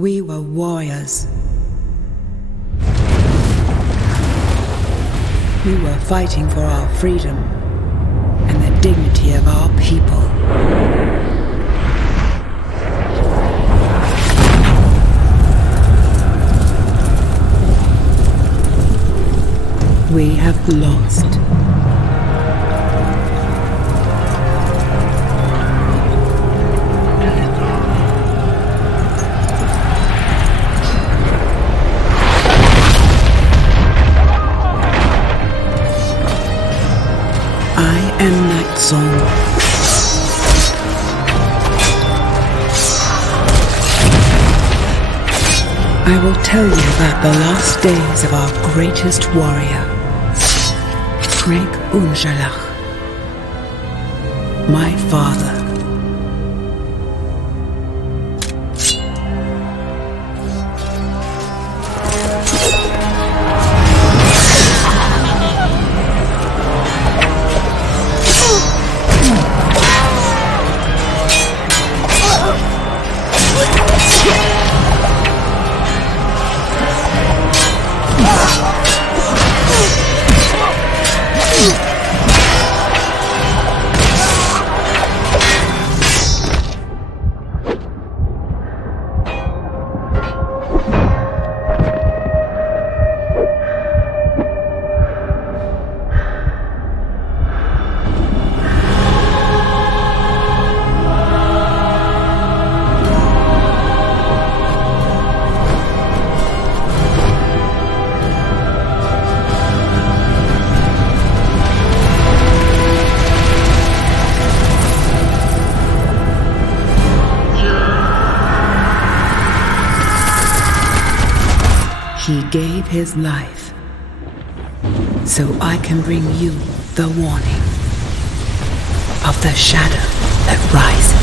We were warriors. We were fighting for our freedom and the dignity of our people. We have lost. I am that song. I will tell you about the last days of our greatest warrior, Frank Unjalach, my father. He gave his life so I can bring you the warning of the shadow that rises.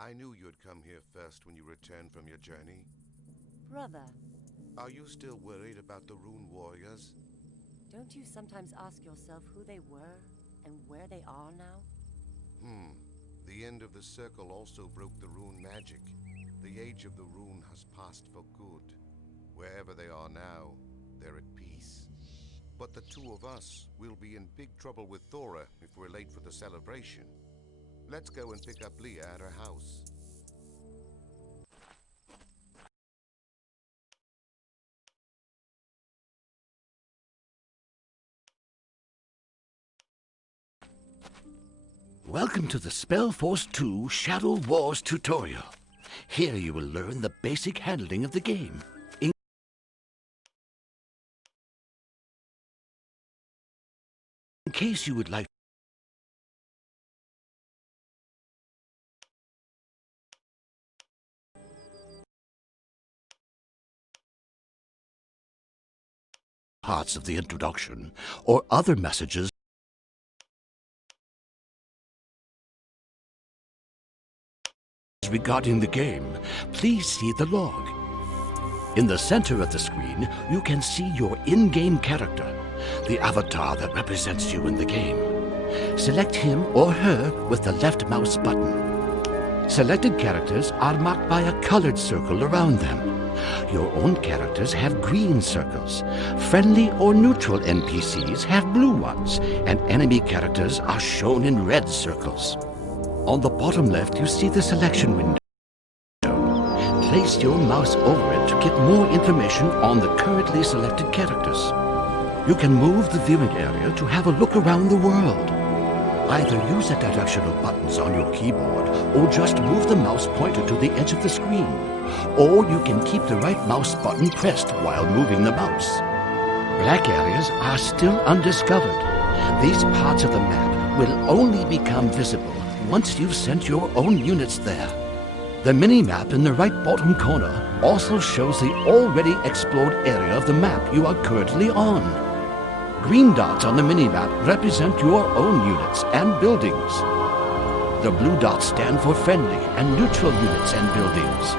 I knew you'd come here first when you returned from your journey. Brother, Are you still worried about the Rune Warriors? don't you sometimes ask yourself who they were and where they are now? The end of the circle also broke the Rune magic. The age of the Rune has passed for good. Wherever they are now, they're at peace. But the two of us will be in big trouble with Thora if we're late for the celebration. Let's go and pick up Leah at her house. Welcome to the Spellforce 2 Shadow Wars tutorial. Here you will learn the basic handling of the game. In case you would like parts of the introduction or other messages regarding the game, please see the log. In the center of the screen, you can see your in-game character, the avatar that represents you in the game. Select him or her with the left mouse button. Selected characters are marked by a colored circle around them. Your own characters have green circles. Friendly or neutral NPCs have blue ones, and enemy characters are shown in red circles. On the bottom left, you see the selection window. Place your mouse over it to get more information on the currently selected characters. You can move the viewing area to have a look around the world. Either use the directional buttons on your keyboard, or just move the mouse pointer to the edge of the screen. Or you can keep the right mouse button pressed while moving the mouse. Black areas are still undiscovered. These parts of the map will only become visible once you've sent your own units there. The mini-map in the right bottom corner also shows the already explored area of the map you are currently on. Green dots on the mini-map represent your own units and buildings. The blue dots stand for friendly and neutral units and buildings.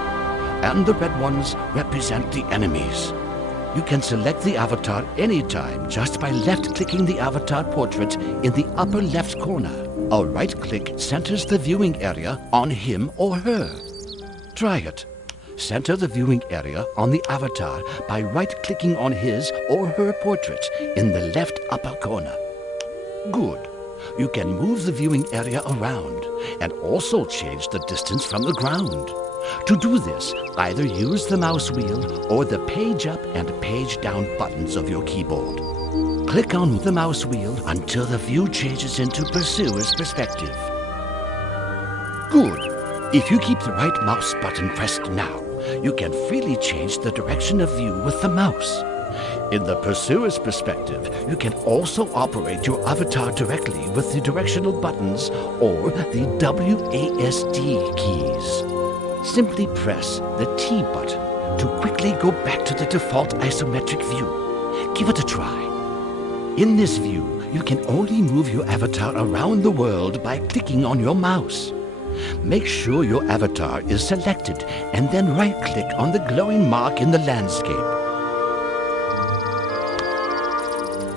And the red ones represent the enemies. You can select the avatar anytime just by left-clicking the avatar portrait in the upper left corner. A right-click centers the viewing area on him or her. Try it. Center the viewing area on the avatar by right-clicking on his or her portrait in the left upper corner. Good. You can move the viewing area around and also change the distance from the ground. To do this, either use the mouse wheel or the page up and page down buttons of your keyboard. Click on the mouse wheel until the view changes into pursuer's perspective. Good. If you keep the right mouse button pressed now, you can freely change the direction of view with the mouse. In the pursuer's perspective, you can also operate your avatar directly with the directional buttons or the WASD keys. Simply press the T button to quickly go back to the default isometric view. Give it a try. In this view, you can only move your avatar around the world by clicking on your mouse. Make sure your avatar is selected and then right-click on the glowing mark in the landscape.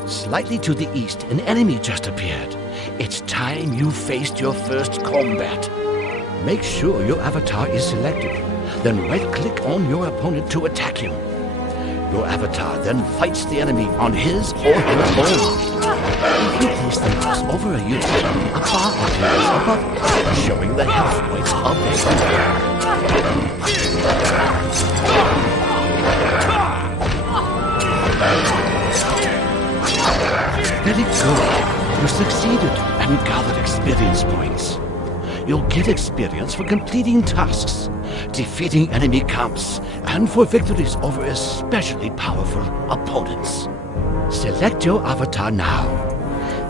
Slightly to the east, an enemy just appeared. It's time you faced your first combat. Make sure your avatar is selected, then right-click on your opponent to attack him. Your avatar then fights the enemy on his or her own. If you place the mouse over a unit, a bar appears above it, showing the health points of the Very good. You succeeded and gathered experience points. You'll get experience for completing tasks, defeating enemy camps, and for victories over especially powerful opponents. Select your avatar now.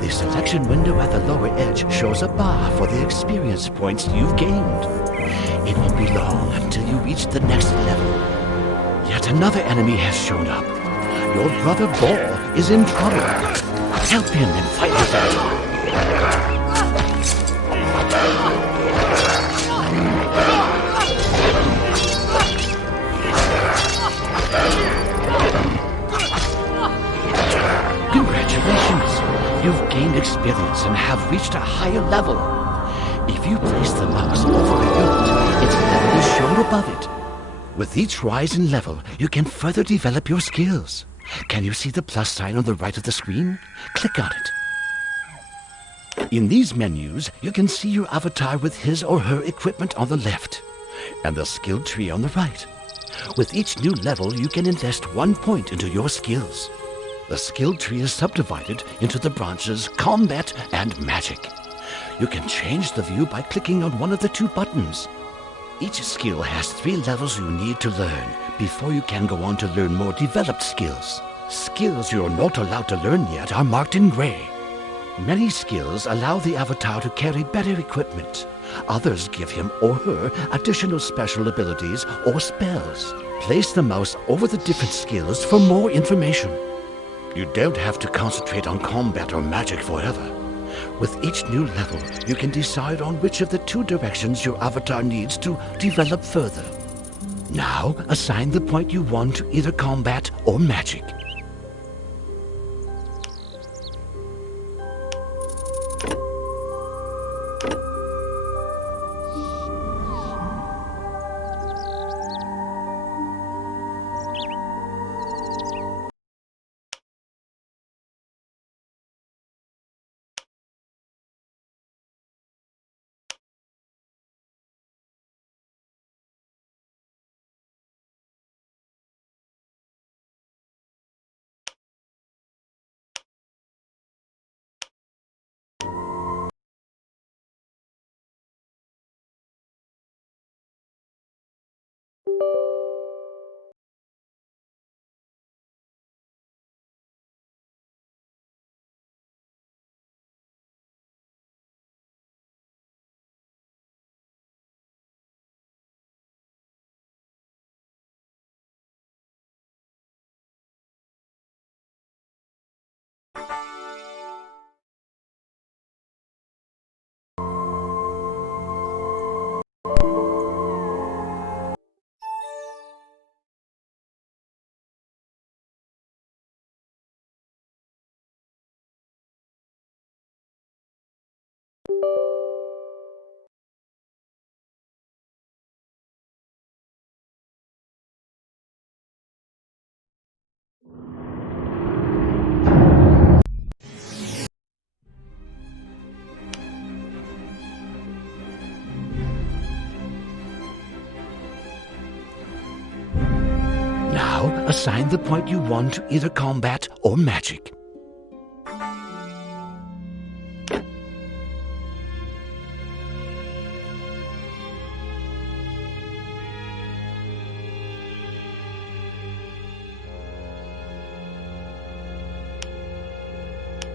The selection window at the lower edge shows a bar for the experience points you've gained. It won't be long until you reach the next level. Yet another enemy has shown up. Your brother Ball is in trouble. Help him and fight his battle. Congratulations! You've gained experience and have reached a higher level. If you place the mouse over a unit, its level is shown above it. With each rise in level, you can further develop your skills. Can you see the plus sign on the right of the screen? Click on it. In these menus, you can see your avatar with his or her equipment on the left, and the skill tree on the right. With each new level, you can invest 1 point into your skills. The skill tree is subdivided into the branches Combat and Magic. You can change the view by clicking on one of the 2 buttons. Each skill has 3 levels you need to learn before you can go on to learn more developed skills. Skills you're not allowed to learn yet are marked in gray. Many skills allow the avatar to carry better equipment. Others give him or her additional special abilities or spells. Place the mouse over the different skills for more information. You don't have to concentrate on combat or magic forever. With each new level, you can decide on which of the 2 directions your avatar needs to develop further. Now, assign the point you want to either combat or magic. assign the point you want to either combat or magic.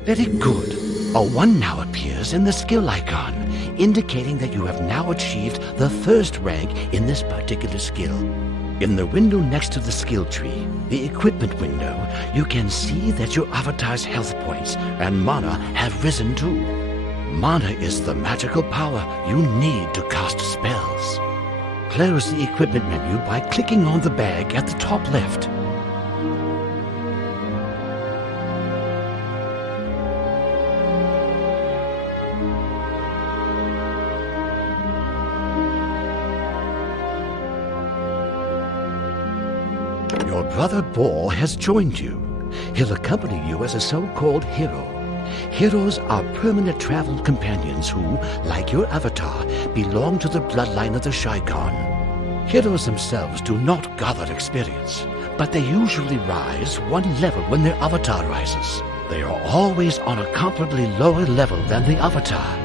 Very good. A 1 now appears in the skill icon, indicating that you have now achieved the first rank in this particular skill. In the window next to the skill tree, the equipment window, you can see that your avatar's health points and mana have risen too. Mana is the magical power you need to cast spells. Close the equipment menu by clicking on the bag at the top left. Your brother Ball has joined you. He'll accompany you as a so-called hero. Heroes are permanent travel companions who, like your avatar, belong to the bloodline of the Shaikan. Heroes themselves do not gather experience, but they usually rise 1 level when their avatar rises. They are always on a comparably lower level than the avatar,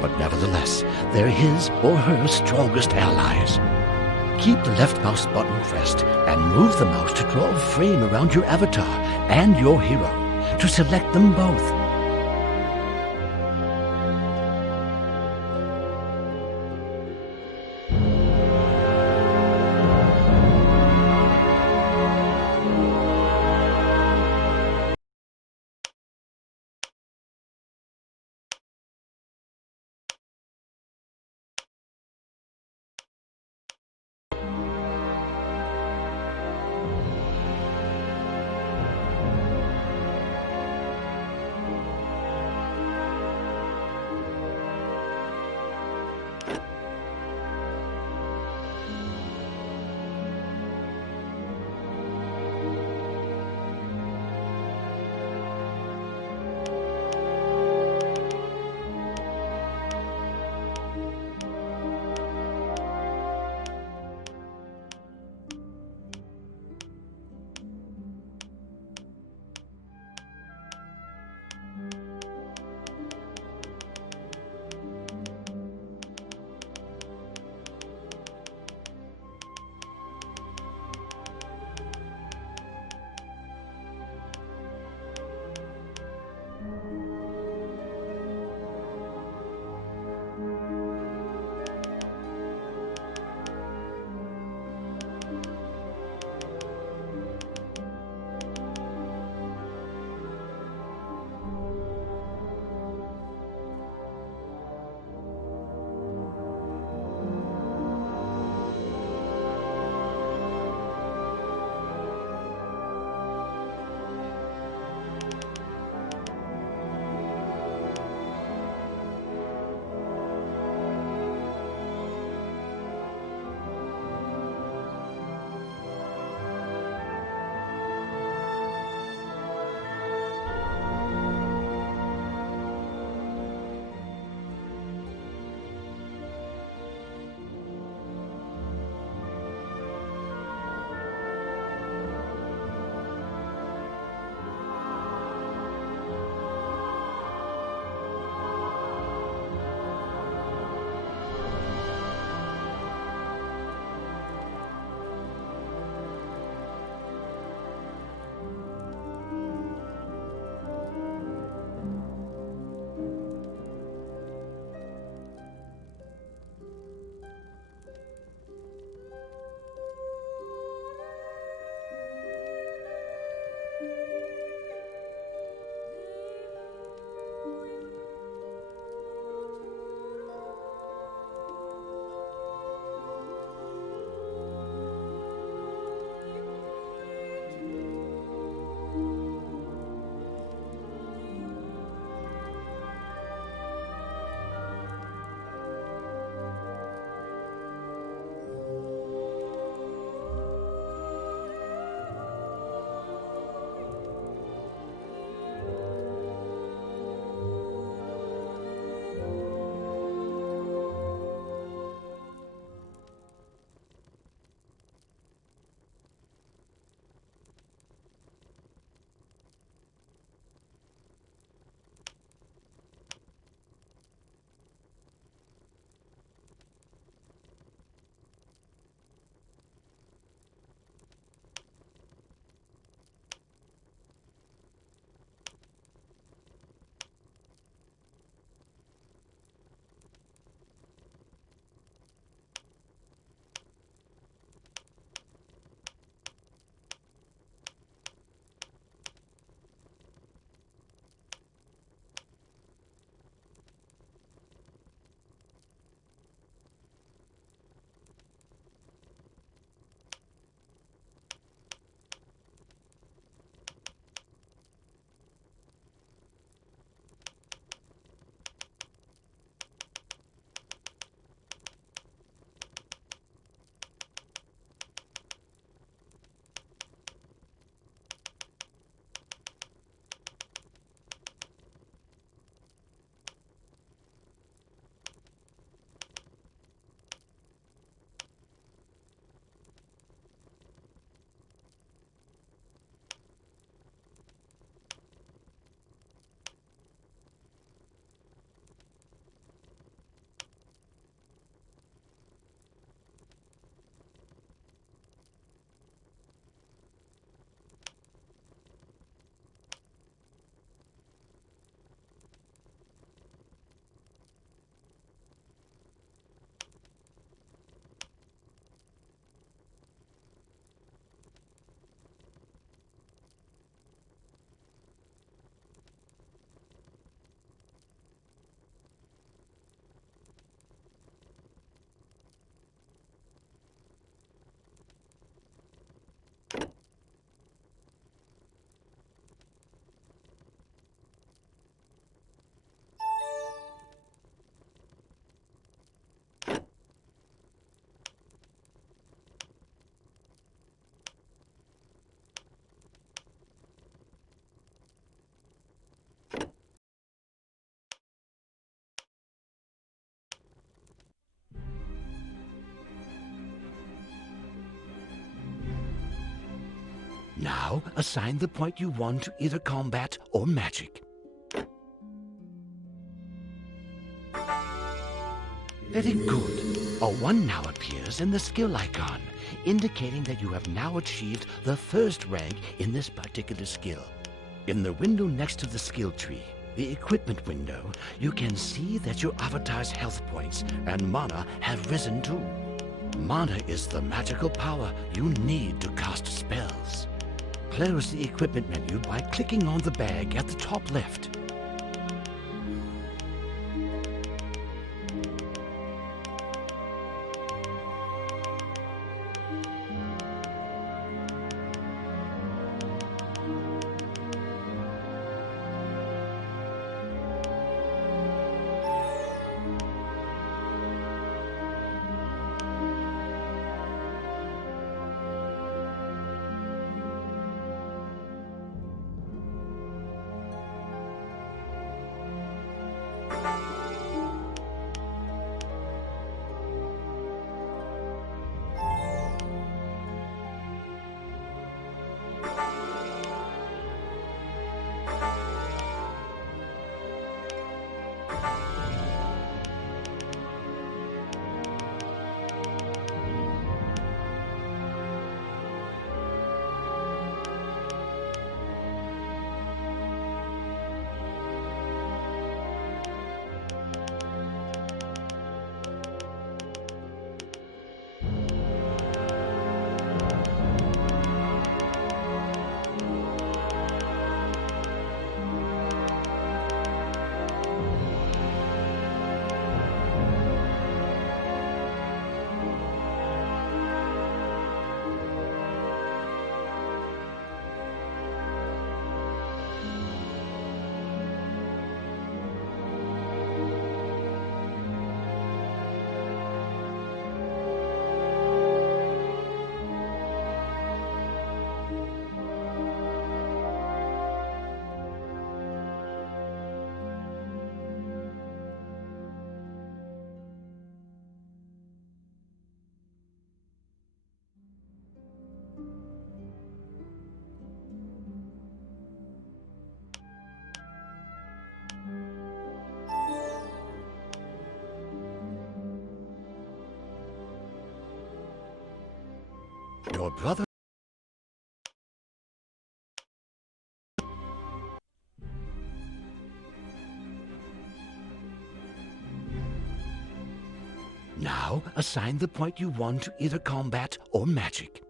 but nevertheless, they're his or her strongest allies. Keep the left mouse button pressed and move the mouse to draw a frame around your avatar and your hero to select them both. Now, assign the point you won to either combat or magic. Very good. A 1 now appears in the skill icon, indicating that you have now achieved the first rank in this particular skill. In the window next to the skill tree, the equipment window, you can see that your avatar's health points and mana have risen too. Mana is the magical power you need to cast spells. Close the equipment menu by clicking on the bag at the top left. Your brother... Now, assign the point you won to either combat or magic.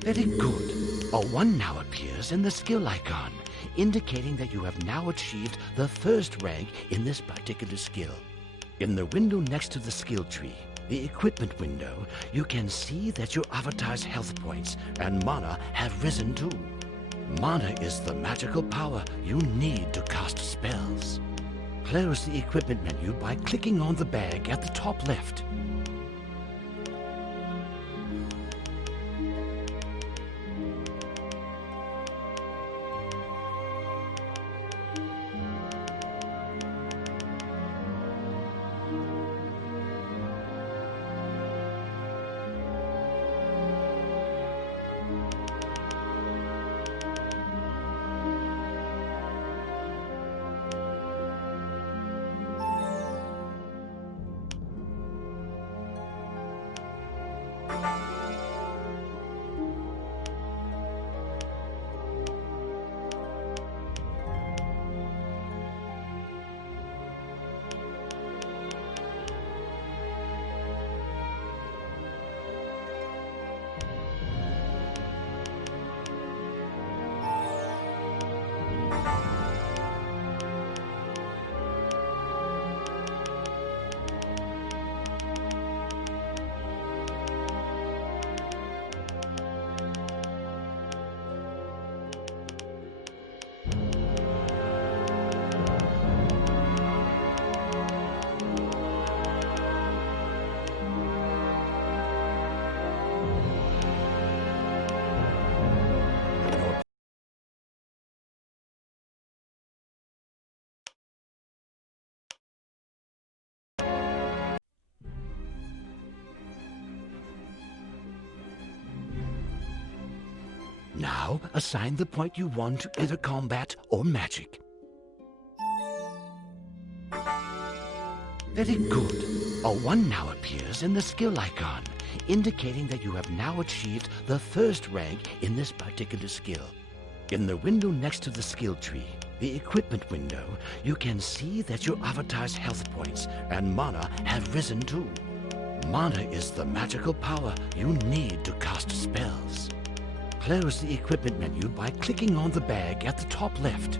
Very good. A 1 now appears in the skill icon, indicating that you have now achieved the first rank in this particular skill. In the window next to the skill tree, the equipment window, you can see that your avatar's health points and mana have risen too. Mana is the magical power you need to cast spells. Close the equipment menu by clicking on the bag at the top left. Now assign the point you want to either combat or magic. Very good. A 1 now appears in the skill icon, indicating that you have now achieved the first rank in this particular skill. In the window next to the skill tree, the equipment window, you can see that your avatar's health points and mana have risen too. Mana is the magical power you need to cast spells. Close the equipment menu by clicking on the bag at the top left.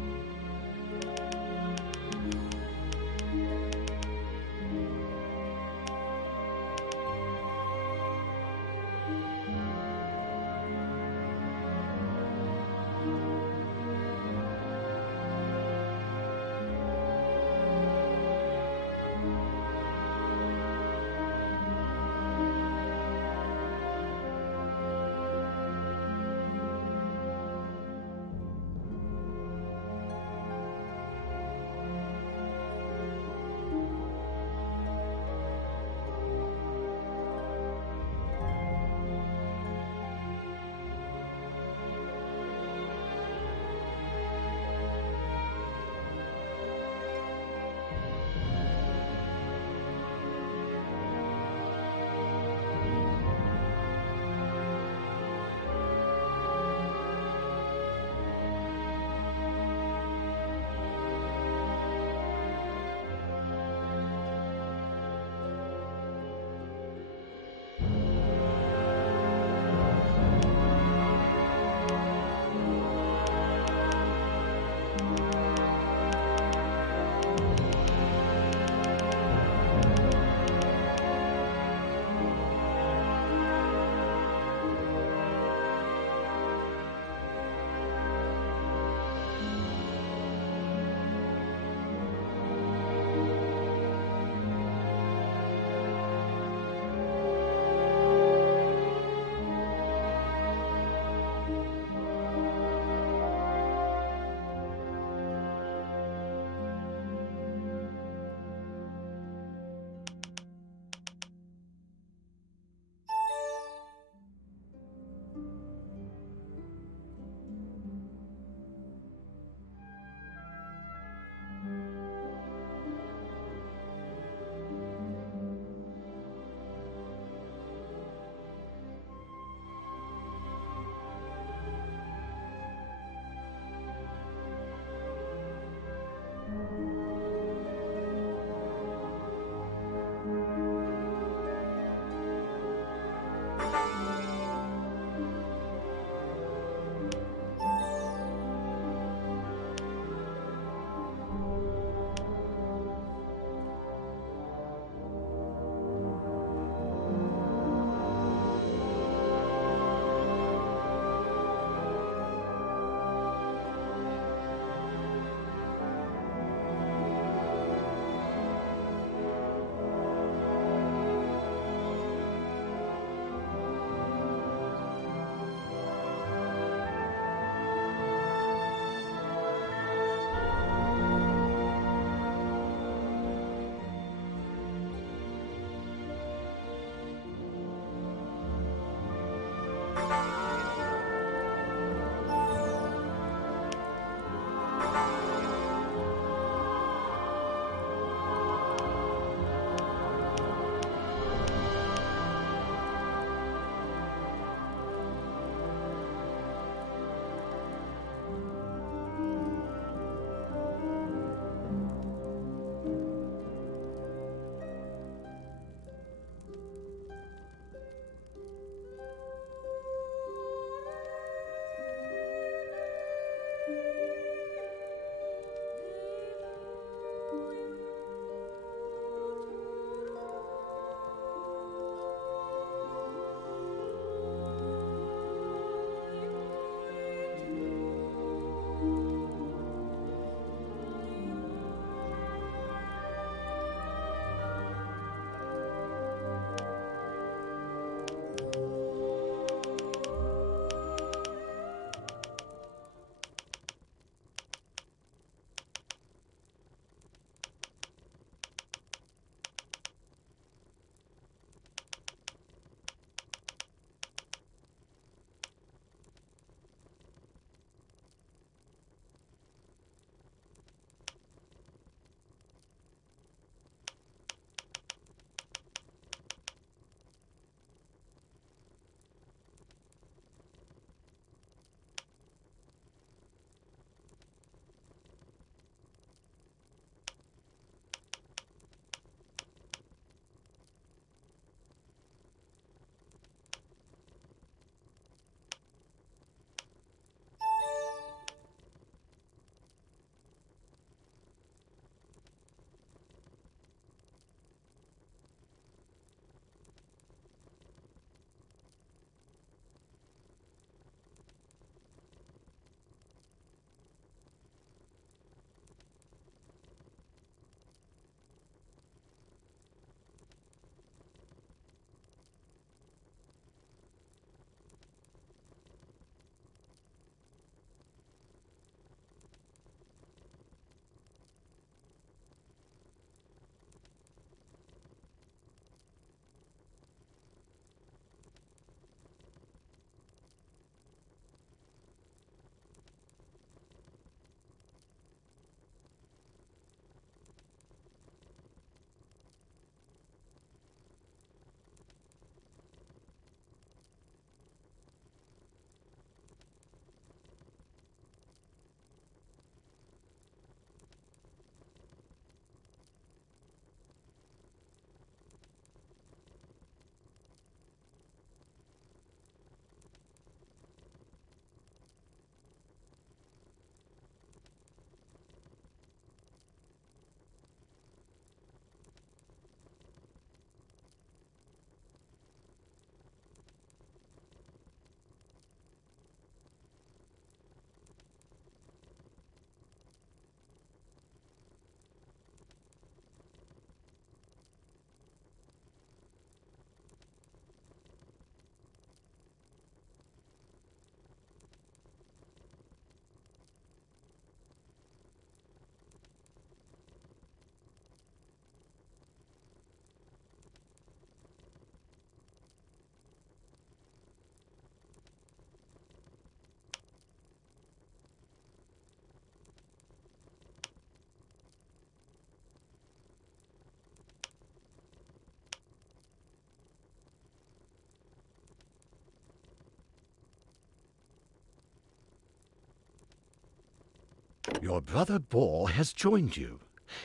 Your brother Ball has joined you.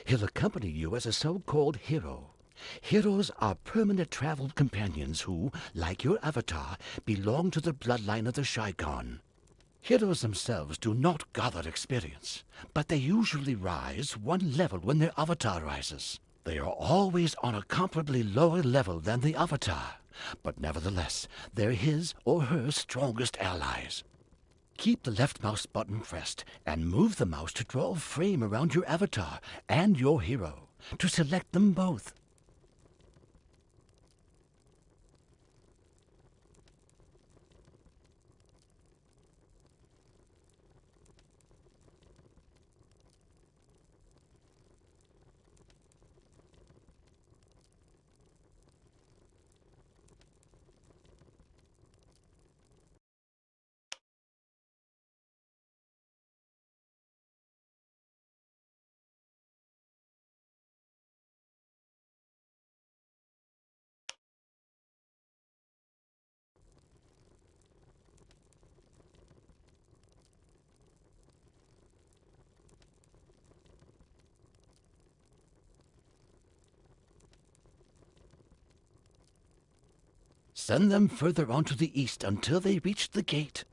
He'll accompany you as a so-called hero. Heroes are permanent travel companions who, like your avatar, belong to the bloodline of the Shai-Khan. Heroes themselves do not gather experience, but they usually rise one level when their avatar rises. They are always on a comparably lower level than the avatar, but nevertheless, they're his or her strongest allies. Keep the left mouse button pressed and move the mouse to draw a frame around your avatar and your hero, to select them both. Send them further on to the east until they reach the gate.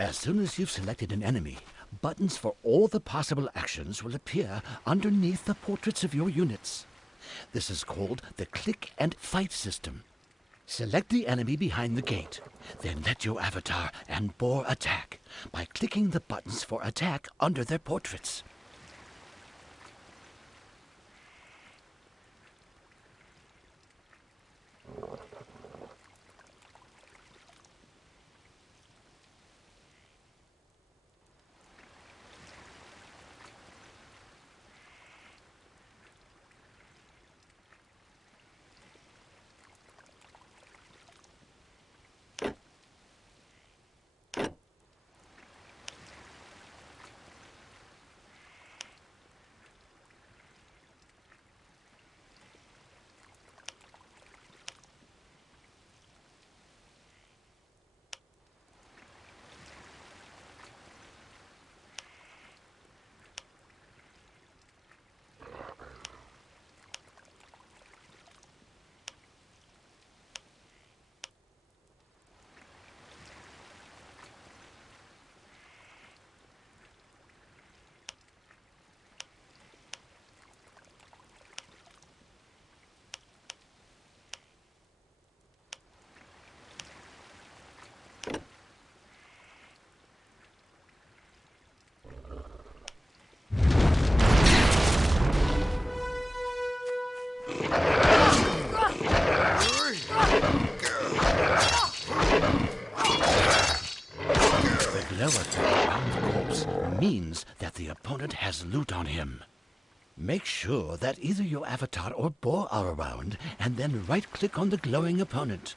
As soon as you've selected an enemy, buttons for all the possible actions will appear underneath the portraits of your units. This is called the click and fight system. Select the enemy behind the gate, then let your avatar and boar attack by clicking the buttons for attack under their portraits. Glow effect around the corpse means that the opponent has loot on him. Make sure that either your avatar or boar are around, and then right-click on the glowing opponent.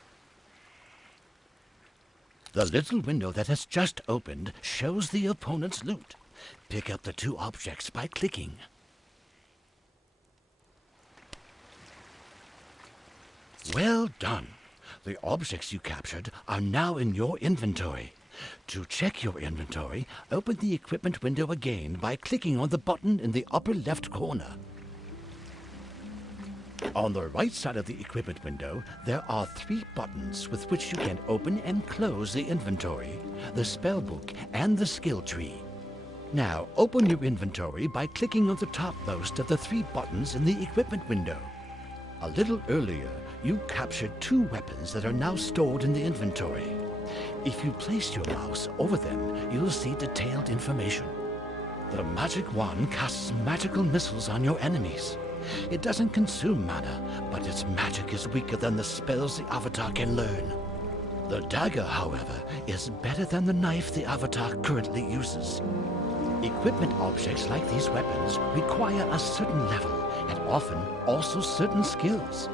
The little window that has just opened shows the opponent's loot. Pick up the two objects by clicking. Well done! The objects you captured are now in your inventory. To check your inventory, open the equipment window again by clicking on the button in the upper left corner. On the right side of the equipment window, there are 3 buttons with which you can open and close the inventory, the spellbook, and the skill tree. Now, open your inventory by clicking on the topmost of the 3 buttons in the equipment window. A little earlier, you captured 2 weapons that are now stored in the inventory. If you place your mouse over them, you'll see detailed information. The magic wand casts magical missiles on your enemies. It doesn't consume mana, but its magic is weaker than the spells the avatar can learn. The dagger, however, is better than the knife the avatar currently uses. Equipment objects like these weapons require a certain level and often also certain skills.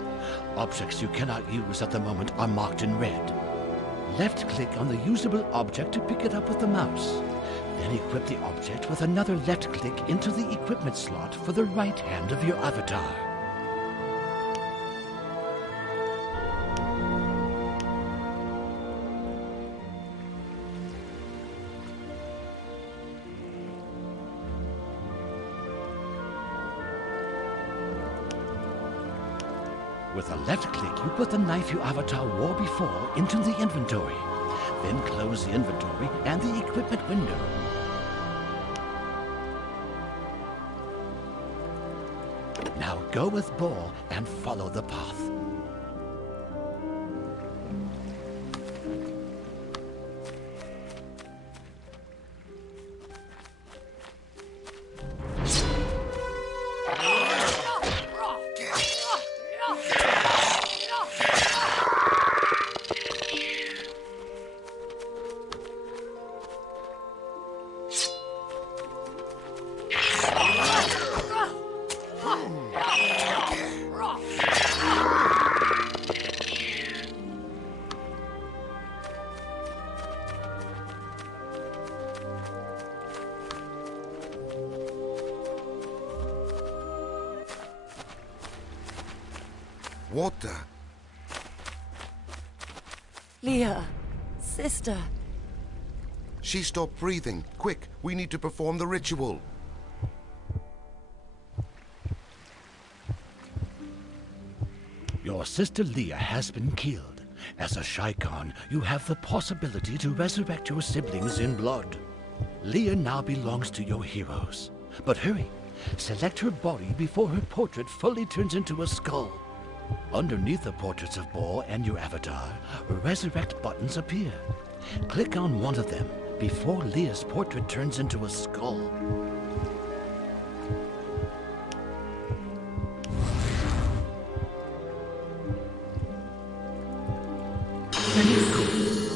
Objects you cannot use at the moment are marked in red. Left-click on the usable object to pick it up with the mouse. Then equip the object with another left-click into the equipment slot for the right hand of your avatar. With a left click, you put the knife your avatar wore before into the inventory. Then close the inventory and the equipment window. Now go with ball and follow the path. What the? Leah, sister. She stopped breathing. Quick, we need to perform the ritual. Your sister Leah has been killed. As a Shikon, you have the possibility to resurrect your siblings in blood. Leah now belongs to your heroes. But hurry, select her body before her portrait fully turns into a skull. Underneath the portraits of Bo and your avatar, resurrect buttons appear. Click on one of them before Leah's portrait turns into a skull.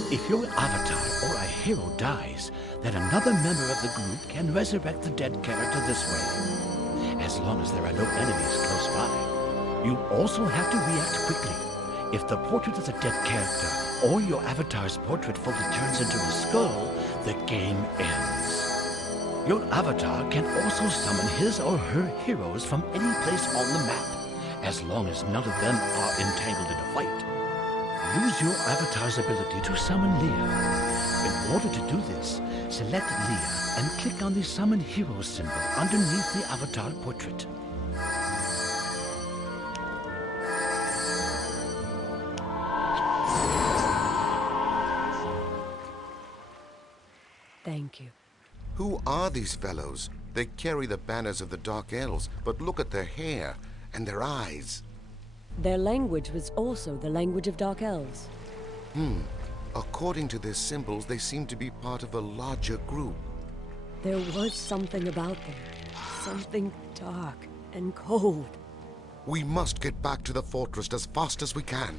If your avatar or a hero dies, then another member of the group can resurrect the dead character this way, as long as there are no enemies close by. You also have to react quickly. If the portrait is a dead character or your avatar's portrait fully turns into a skull, the game ends. Your avatar can also summon his or her heroes from any place on the map, as long as none of them are entangled in a fight. Use your avatar's ability to summon Leah. In order to do this, select Leah and click on the Summon Hero symbol underneath the avatar portrait. Thank you. Who are these fellows? They carry the banners of the Dark Elves, but look at their hair and their eyes. Their language was also the language of Dark Elves. According to their symbols, they seem to be part of a larger group. There was something about them. Something dark and cold. We must get back to the fortress as fast as we can.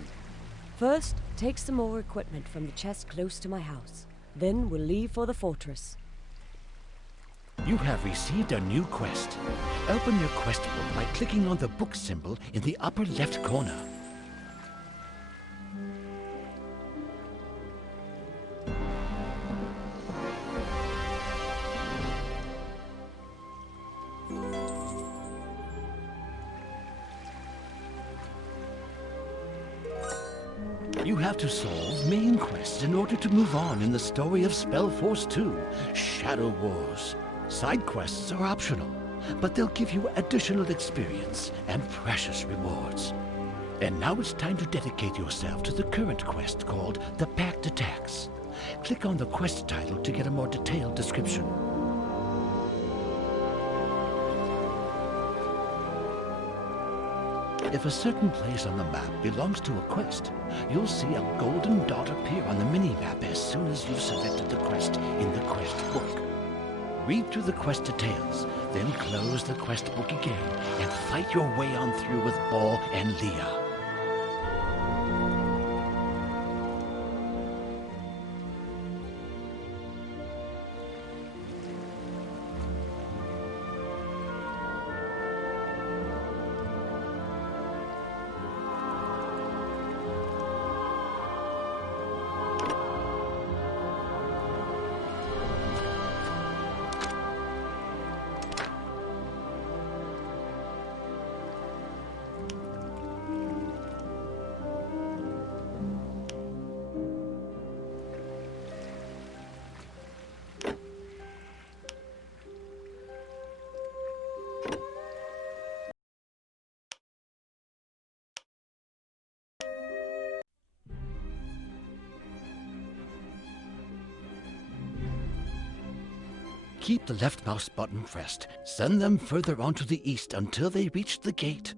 First, take some more equipment from the chest close to my house. Then we'll leave for the fortress. You have received a new quest. Open your quest book by clicking on the book symbol in the upper left corner. You have to solve main quests in order to move on in the story of Spellforce 2, Shadow Wars. Side quests are optional, but they'll give you additional experience and precious rewards. And now it's time to dedicate yourself to the current quest called The Pact Attacks. Click on the quest title to get a more detailed description. If a certain place on the map belongs to a quest, you'll see a golden dot appear on the mini-map as soon as you've selected the quest in the quest book. Read through the quest details, then close the quest book again and fight your way on through with Bo and Leah. Keep the left mouse button pressed. Send them further on to the east until they reach the gate.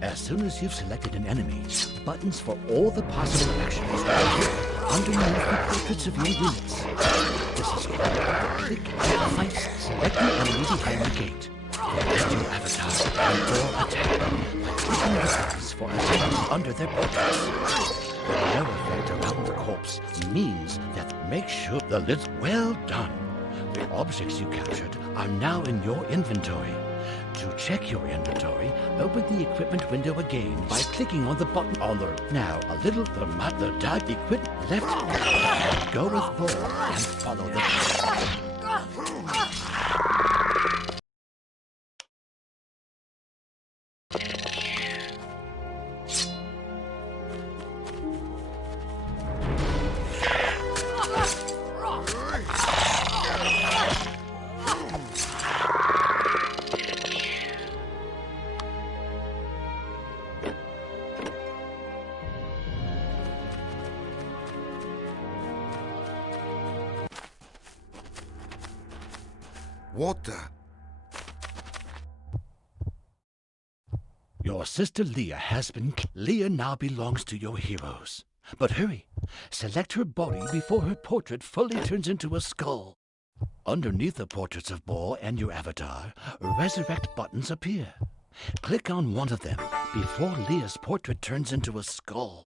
As soon as you've selected an enemy, buttons for all the possible actions appear underneath the portraits of your units. This is called click and fight. Select the enemy behind the gate. Select your avatar and or attack by clicking the buttons for attacks under their portraits. The glow effect around the corpse means that make sure the lid's well done. The objects you captured are now in your inventory. To check your inventory, open the equipment window again by clicking on the button on the now a little the dark equipment left. Go with ball and follow the What the? Your sister Leah has been Leah now belongs to your heroes. But hurry, select her body before her portrait fully turns into a skull. Underneath the portraits of Bo and your avatar, resurrect buttons appear. Click on one of them before Leah's portrait turns into a skull.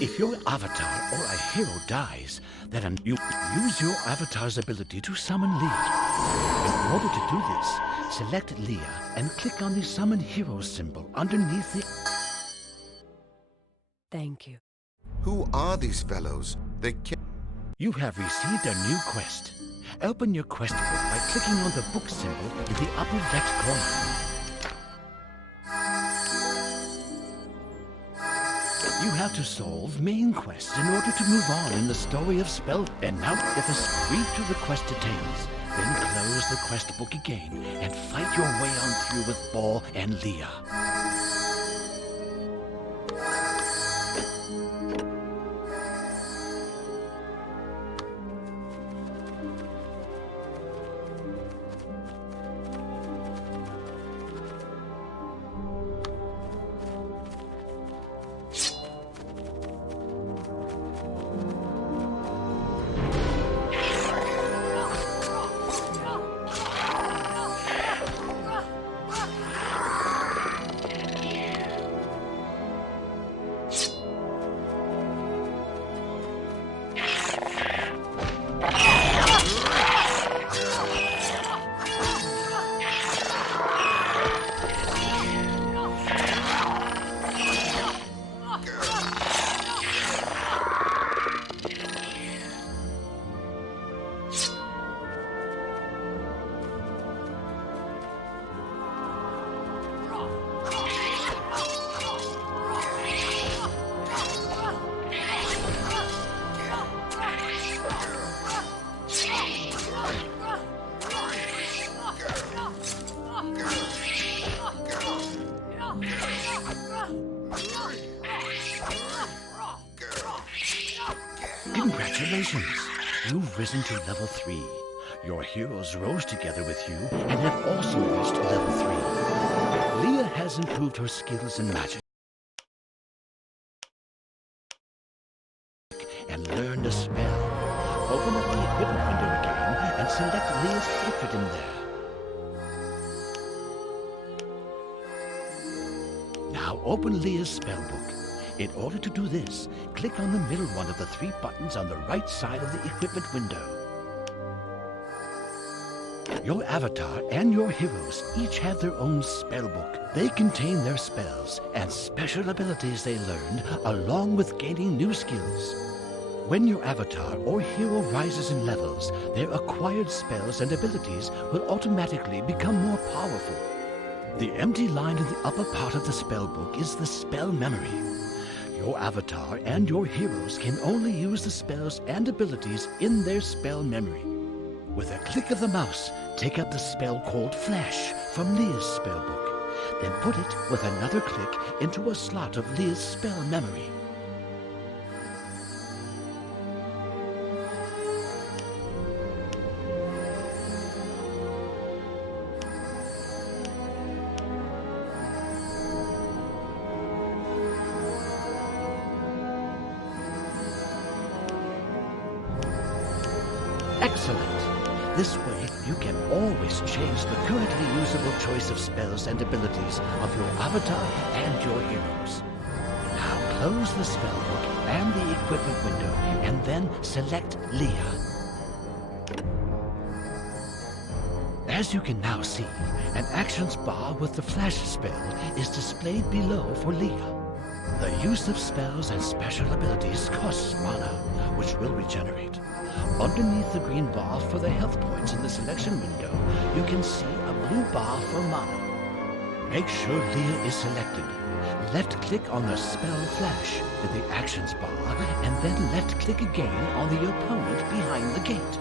If your avatar or a hero dies, then you use your avatar's ability to summon Leah. In order to do this, select Leah and click on the Summon Hero symbol underneath the... Thank you. Who are these fellows? They You have received a new quest. Open your quest book by clicking on the book symbol in the upper left corner. You have to solve main quests in order to move on in the story of Spell. And now, if a brief to the quest attains, then close the quest book again and fight your way on through with Bo and Leah. Congratulations! You've risen to level 3. Your heroes rose together with you and have also reached level 3. Leah has improved her skills in magic and learned a spell. Open up the equipment window again and select Leah's outfit in there. Now open Leah's spellbook. In order to do this, click on the middle one of the 3 buttons on the right side of the equipment window. Your avatar and your heroes each have their own spellbook. They contain their spells and special abilities they learned, along with gaining new skills. When your avatar or hero rises in levels, their acquired spells and abilities will automatically become more powerful. The empty line in the upper part of the spellbook is the spell memory. Your avatar and your heroes can only use the spells and abilities in their spell memory. With a click of the mouse, take up the spell called Flash from Leah's spellbook. Then put it, with another click, into a slot of Leah's spell memory. Excellent! This way, you can always change the currently usable choice of spells and abilities of your avatar and your heroes. Now close the spellbook and the equipment window, and then select Leah. As you can now see, an actions bar with the Flash spell is displayed below for Leah. The use of spells and special abilities costs mana, which will regenerate. Underneath the green bar for the health points in the selection window, you can see a blue bar for mana. Make sure Leah is selected. Left-click on the spell Flash in the actions bar, and then left-click again on the opponent behind the gate.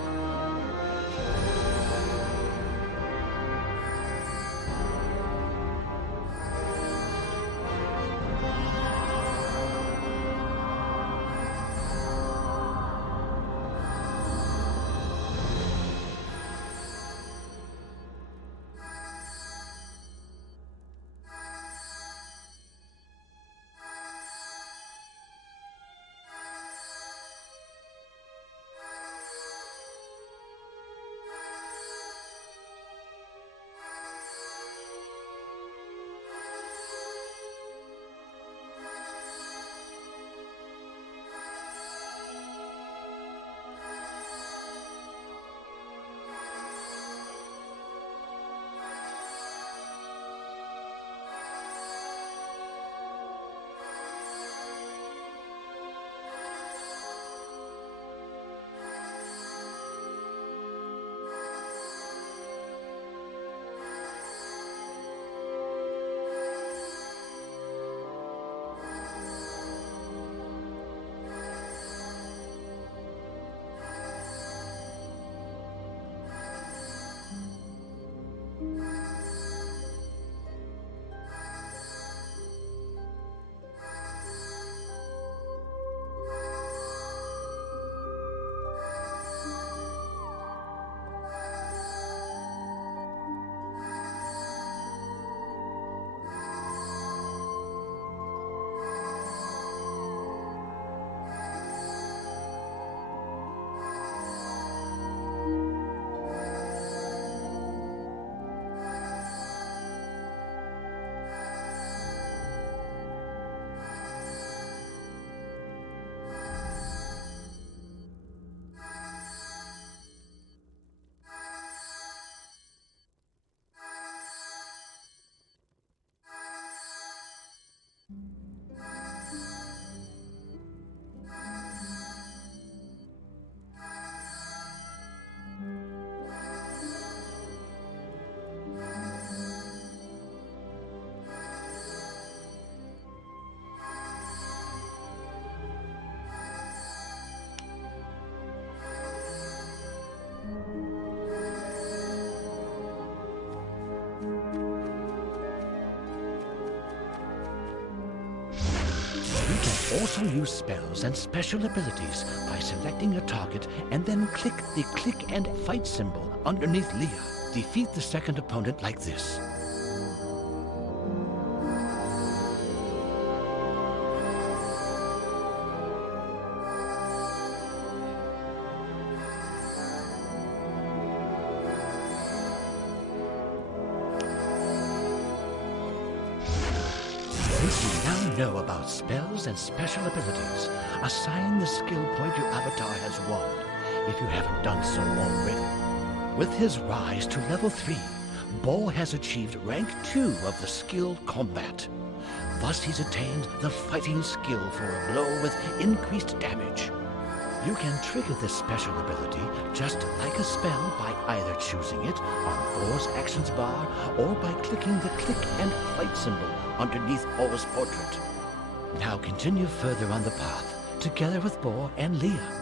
also use spells and special abilities by selecting a target and then click the click and fight symbol underneath Leah. Defeat the second opponent like this. Since you now know about spells and special abilities, assign the skill point your avatar has won, if you haven't done so already. With his rise to level 3, Bo has achieved rank 2 of the skill combat. Thus he's attained the fighting skill for a blow with increased damage. You can trigger this special ability just like a spell by either choosing it on Bo's actions bar or by clicking the click and fight symbol underneath Bo's portrait. Now continue further on the path, together with Bo and Leah.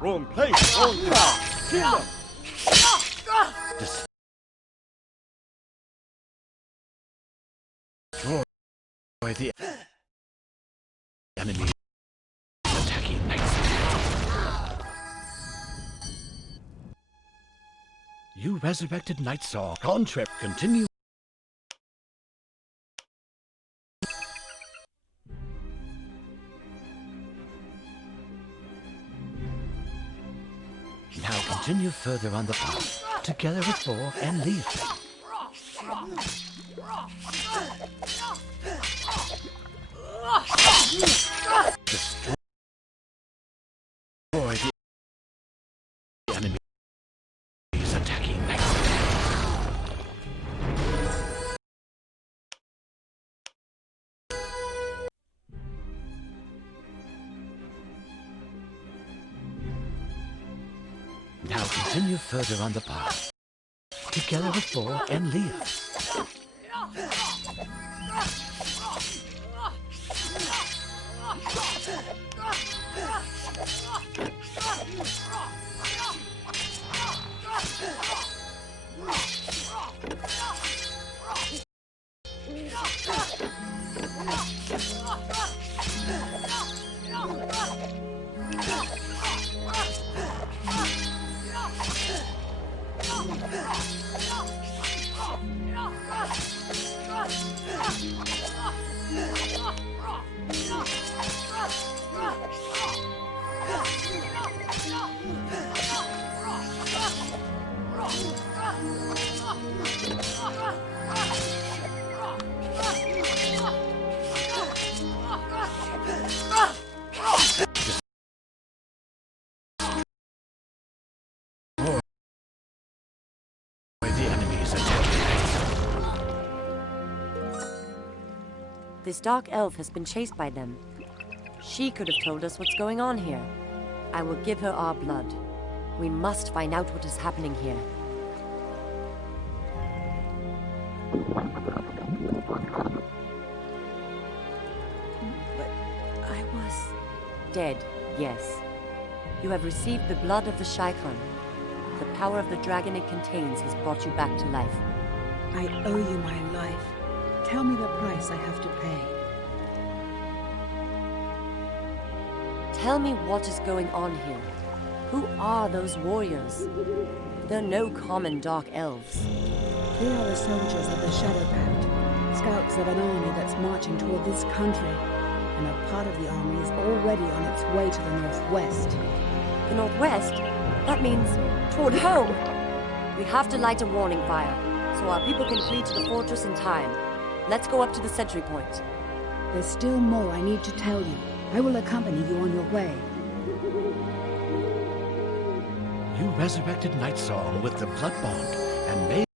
Wrong place, wrong time. Kill them. Destroy the enemy attacking next. You resurrected Nightsaw. On trip, continue. Now continue further on the path, together with Bo and Leaf. Destroy the enemy attacking next. Now continue further on the path, together with Thor and Leah. This dark elf has been chased by them. She could have told us what's going on here. I will give her our blood. We must find out what is happening here. But I was... Dead, yes. You have received the blood of the Shaikhan. The power of the dragon it contains has brought you back to life. I owe you my life. Tell me the price I have to pay. Tell me what is going on here. Who are those warriors? They're no common dark elves. They are the soldiers of the Shadow Pact, scouts of an army that's marching toward this country, and a part of the army is already on its way to the northwest. The northwest? That means toward home. We have to light a warning fire, so our people can flee to the fortress in time. Let's go up to the sentry point. There's still more I need to tell you. I will accompany you on your way. You resurrected Night Song with the blood bond and made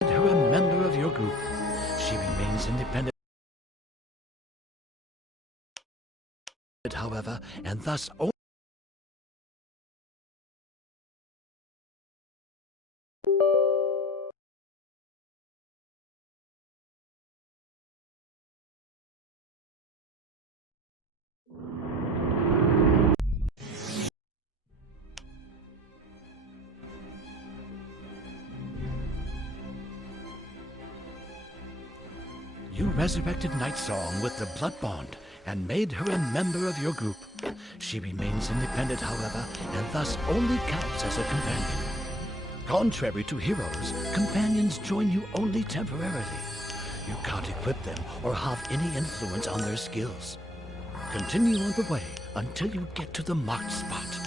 her a member of your group. She remains independent, however, and thus only You resurrected Night Song with the blood bond and made her a member of your group. She remains independent, however, and thus only counts as a companion. Contrary to heroes, companions join you only temporarily. You can't equip them or have any influence on their skills. Continue on the way until you get to the marked spot.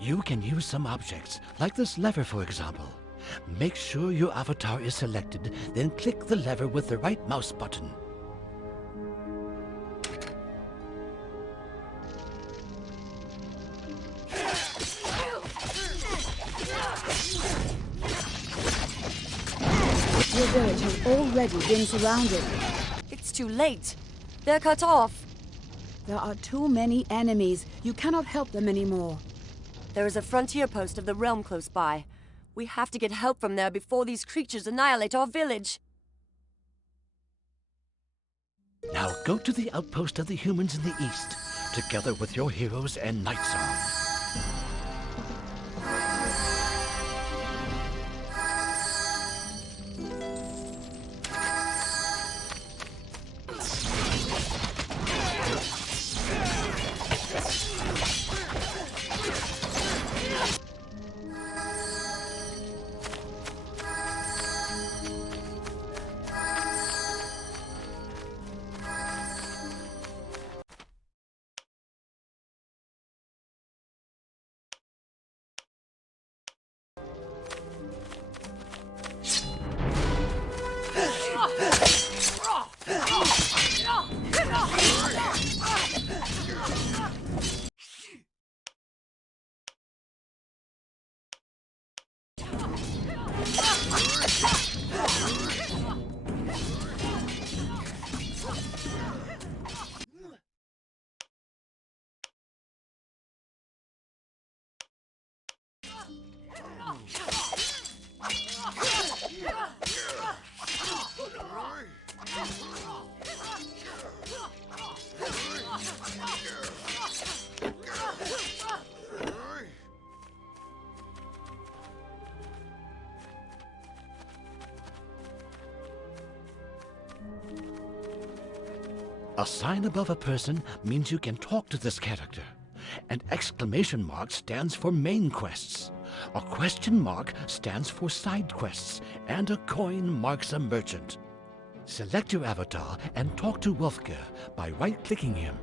You can use some objects, like this lever for example. Make sure your avatar is selected, then click the lever with the right mouse button. Your village has already been surrounded. It's too late. They're cut off. There are too many enemies. You cannot help them anymore. There is a frontier post of the realm close by. We have to get help from there before these creatures annihilate our village. Now go to the outpost of the humans in the east, together with your heroes and knights on. A sign above a person means you can talk to this character. An exclamation mark stands for main quests. A question mark stands for side quests, and a coin marks a merchant. Select your avatar and talk to Wolfger by right-clicking him.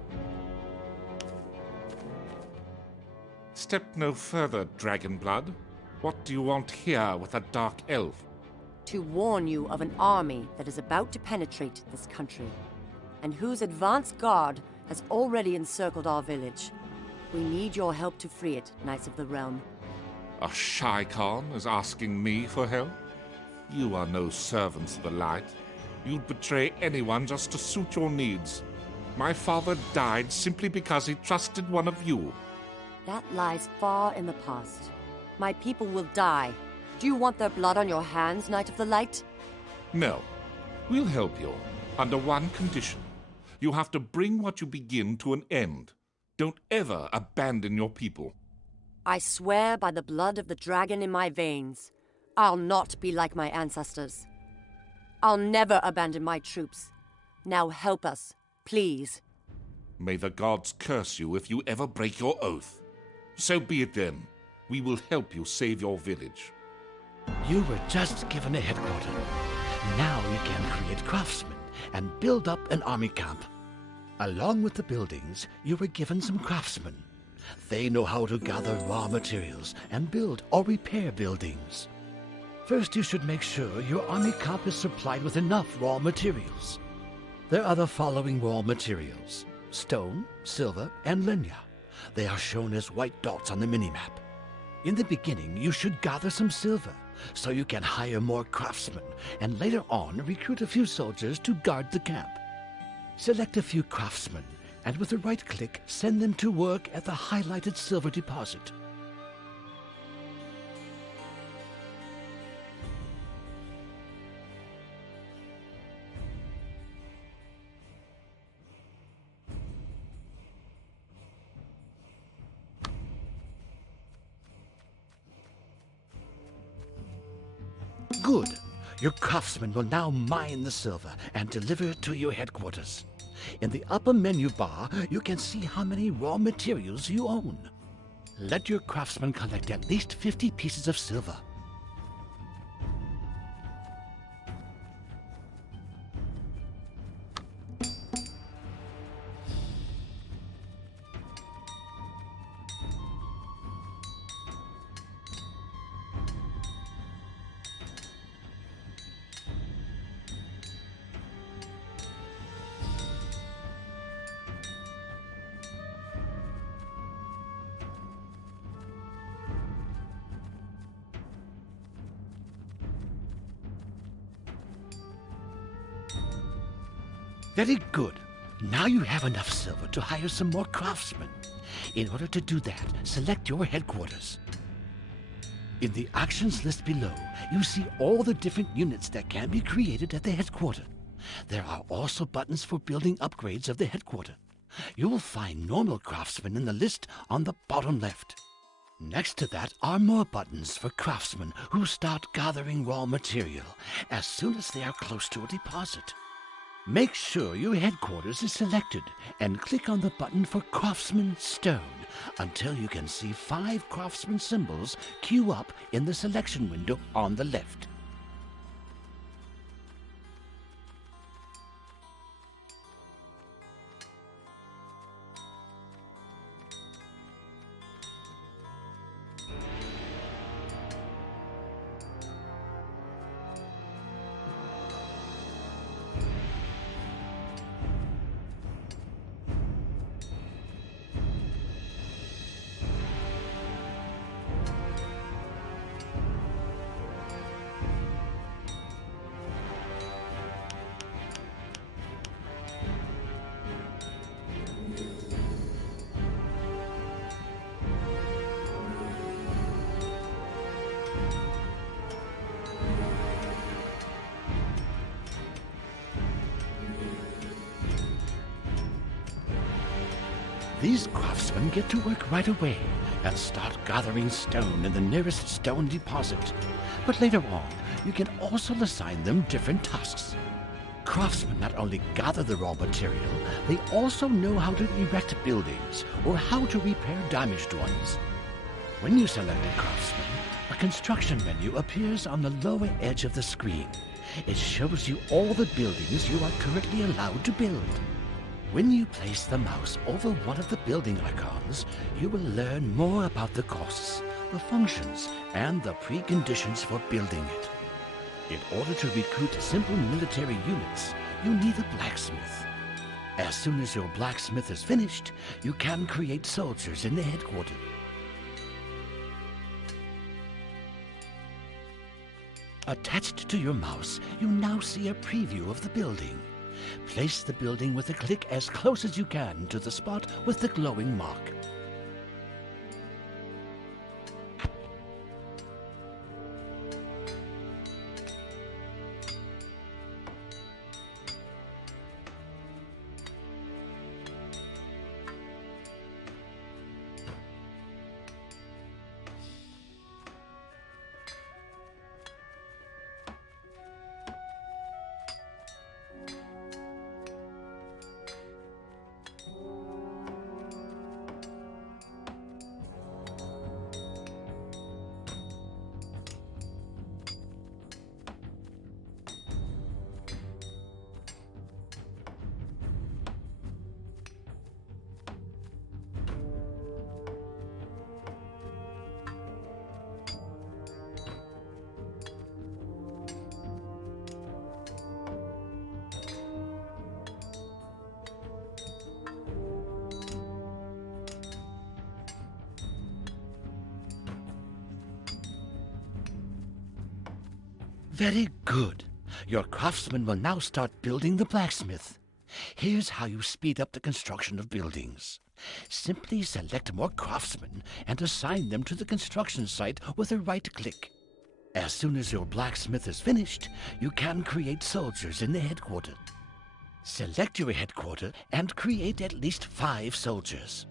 Step no further, Dragonblood. What do you want here with a dark elf? To warn you of an army that is about to penetrate this country, and whose advanced guard has already encircled our village. We need your help to free it, Knights of the Realm. A shy Khan is asking me for help? You are no servants of the light. You'd betray anyone just to suit your needs. My father died simply because he trusted one of you. That lies far in the past. My people will die. Do you want their blood on your hands, Knight of the Light? No. We'll help you, under one condition. You have to bring what you begin to an end. Don't ever abandon your people. I swear by the blood of the dragon in my veins, I'll not be like my ancestors. I'll never abandon my troops. Now help us, please. May the gods curse you if you ever break your oath. So be it then. We will help you save your village. You were just given a headquarter. Now you can create craftsmen and build up an army camp. Along with the buildings, you were given some craftsmen. They know how to gather raw materials and build or repair buildings. First, you should make sure your army camp is supplied with enough raw materials. There are the following raw materials: stone, silver, and lenya. They are shown as white dots on the minimap. In the beginning, you should gather some silver, so you can hire more craftsmen, and later on recruit a few soldiers to guard the camp. Select a few craftsmen, and with a right-click, send them to work at the highlighted silver deposit. Good. Your craftsmen will now mine the silver and deliver it to your headquarters. In the upper menu bar, you can see how many raw materials you own. Let your craftsmen collect at least 50 pieces of silver. Very good. Now you have enough silver to hire some more craftsmen. In order to do that, select your headquarters. In the actions list below, you see all the different units that can be created at the headquarters. There are also buttons for building upgrades of the headquarters. You will find normal craftsmen in the list on the bottom left. Next to that are more buttons for craftsmen who start gathering raw material as soon as they are close to a deposit. Make sure your headquarters is selected and click on the button for Craftsman Stone until you can see 5 craftsman symbols queue up in the selection window on the left. These craftsmen get to work right away and start gathering stone in the nearest stone deposit. But later on, you can also assign them different tasks. Craftsmen not only gather the raw material, they also know how to erect buildings or how to repair damaged ones. When you select a craftsman, a construction menu appears on the lower edge of the screen. It shows you all the buildings you are currently allowed to build. When you place the mouse over one of the building icons, you will learn more about the costs, the functions, and the preconditions for building it. In order to recruit simple military units, you need a blacksmith. As soon as your blacksmith is finished, you can create soldiers in the headquarters. Attached to your mouse, you now see a preview of the building. Place the building with a click as close as you can to the spot with the glowing mark. Very good. Your craftsmen will now start building the blacksmith. Here's how you speed up the construction of buildings. Simply select more craftsmen and assign them to the construction site with a right click. As soon as your blacksmith is finished, you can create soldiers in the headquarters. Select your headquarters and create at least 5 soldiers.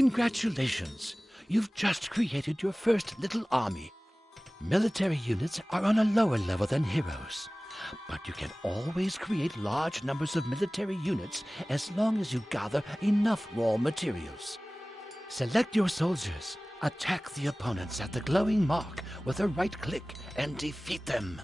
Congratulations! You've just created your first little army. Military units are on a lower level than heroes, but you can always create large numbers of military units as long as you gather enough raw materials. Select your soldiers, attack the opponents at the glowing mark with a right click, and defeat them.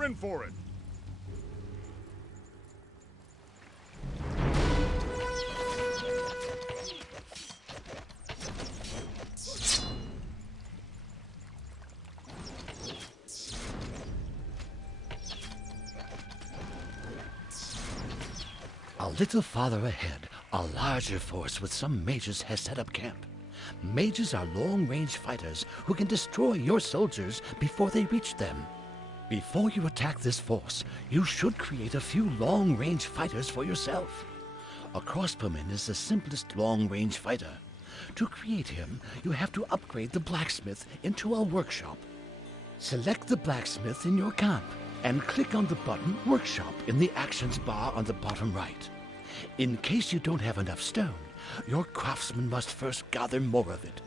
We're in for it. A little farther ahead, a larger force with some mages has set up camp. Mages are long-range fighters who can destroy your soldiers before they reach them. Before you attack this force, you should create a few long-range fighters for yourself. A crossbowman is the simplest long-range fighter. To create him, you have to upgrade the blacksmith into a workshop. Select the blacksmith in your camp and click on the button Workshop in the actions bar on the bottom right. In case you don't have enough stone, your craftsman must first gather more of it.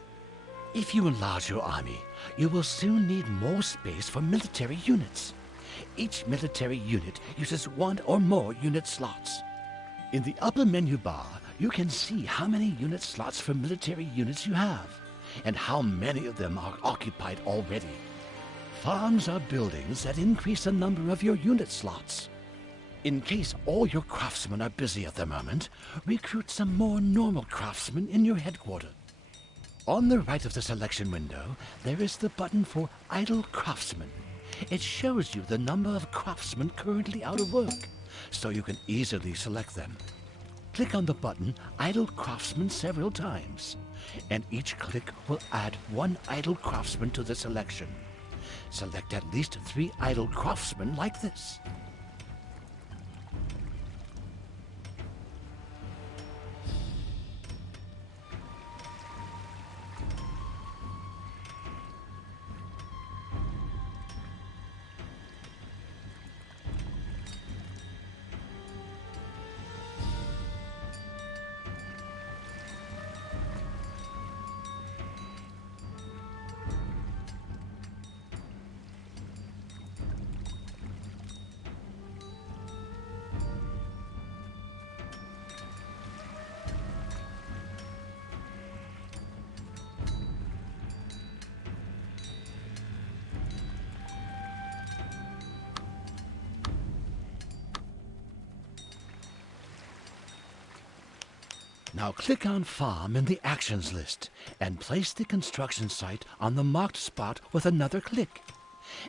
If you enlarge your army, you will soon need more space for military units. Each military unit uses one or more unit slots. In the upper menu bar, you can see how many unit slots for military units you have, and how many of them are occupied already. Farms are buildings that increase the number of your unit slots. In case all your craftsmen are busy at the moment, recruit some more normal craftsmen in your headquarters. On the right of the selection window, there is the button for Idle Craftsmen. It shows you the number of craftsmen currently out of work, so you can easily select them. Click on the button Idle Craftsman several times, and each click will add one idle craftsman to the selection. Select at least 3 idle craftsmen like this. Now click on Farm in the Actions list and place the construction site on the marked spot with another click.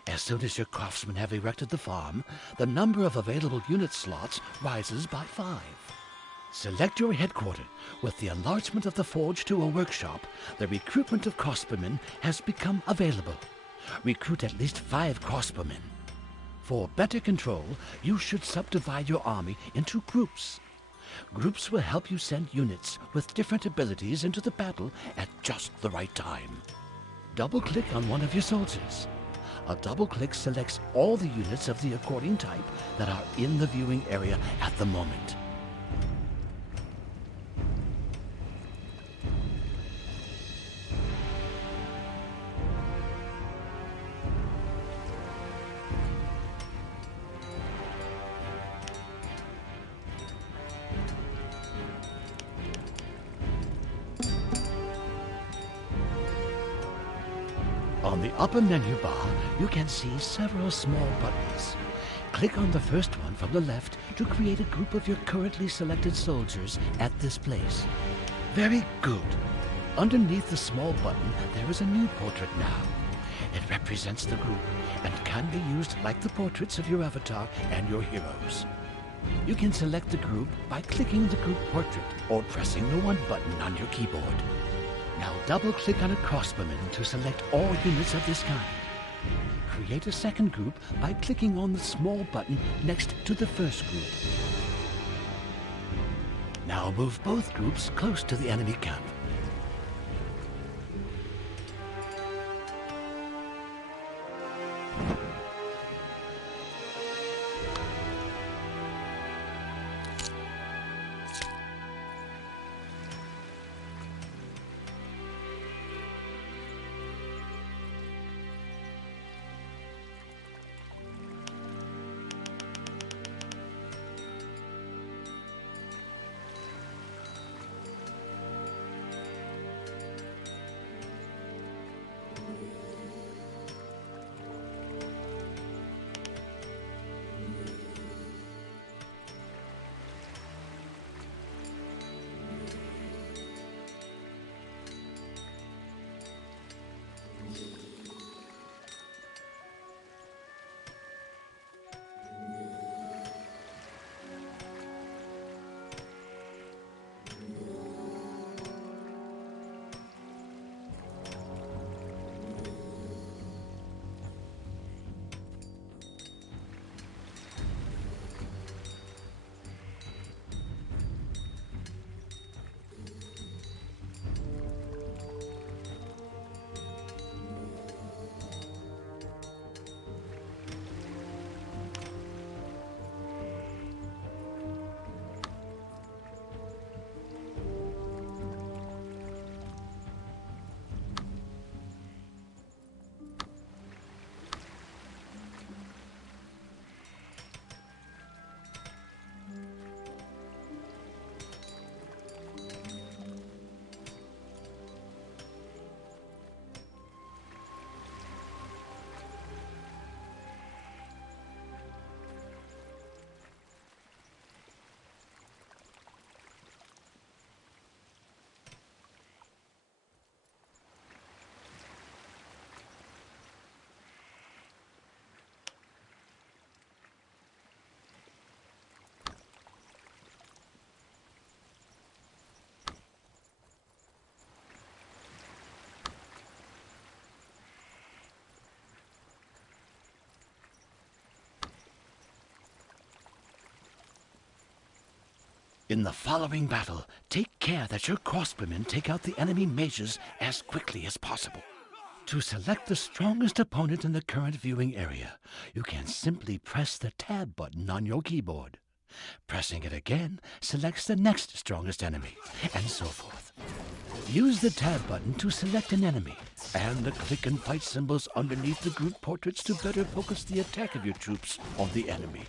As soon as your craftsmen have erected the farm, the number of available unit slots rises by 5. Select your headquarters. With the enlargement of the forge to a workshop, the recruitment of crossbowmen has become available. Recruit at least 5 crossbowmen. For better control, you should subdivide your army into groups. Groups will help you send units with different abilities into the battle at just the right time. Double-click on one of your soldiers. A double-click selects all the units of the according type that are in the viewing area at the moment. On the upper menu bar, you can see several small buttons. Click on the first one from the left to create a group of your currently selected soldiers at this place. Very good. Underneath the small button, there is a new portrait now. It represents the group and can be used like the portraits of your avatar and your heroes. You can select the group by clicking the group portrait or pressing the 1 button on your keyboard. Now double-click on a crossbowman to select all units of this kind. Create a second group by clicking on the small button next to the first group. Now move both groups close to the enemy camp. In the following battle, take care that your crossbowmen take out the enemy mages as quickly as possible. To select the strongest opponent in the current viewing area, you can simply press the Tab button on your keyboard. Pressing it again selects the next strongest enemy, and so forth. Use the Tab button to select an enemy, and the click and fight symbols underneath the group portraits to better focus the attack of your troops on the enemy.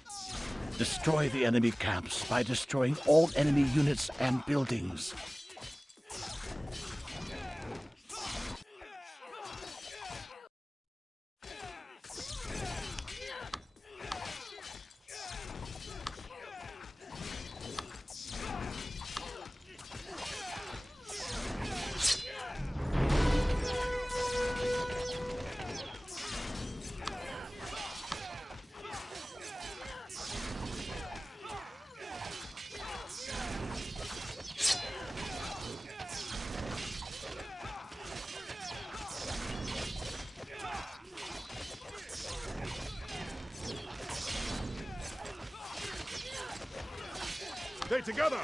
Destroy the enemy camps by destroying all enemy units and buildings. Stay together!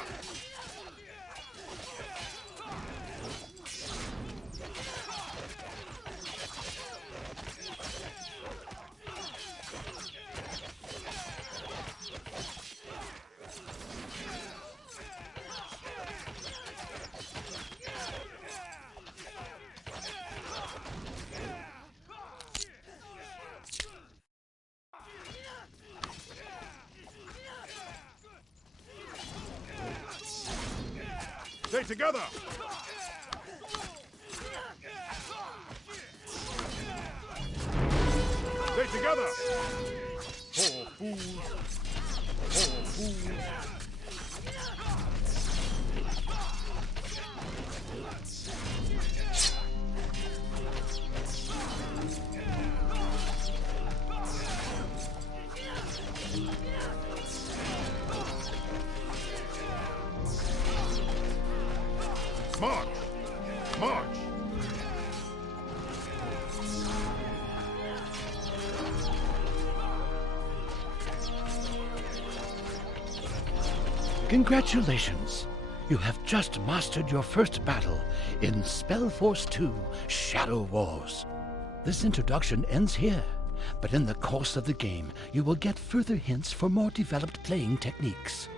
Stay together! Stay together! Poor fools! Poor fools! March! March! Congratulations! You have just mastered your first battle in Spellforce 2 Shadow Wars. This introduction ends here, but in the course of the game, you will get further hints for more developed playing techniques.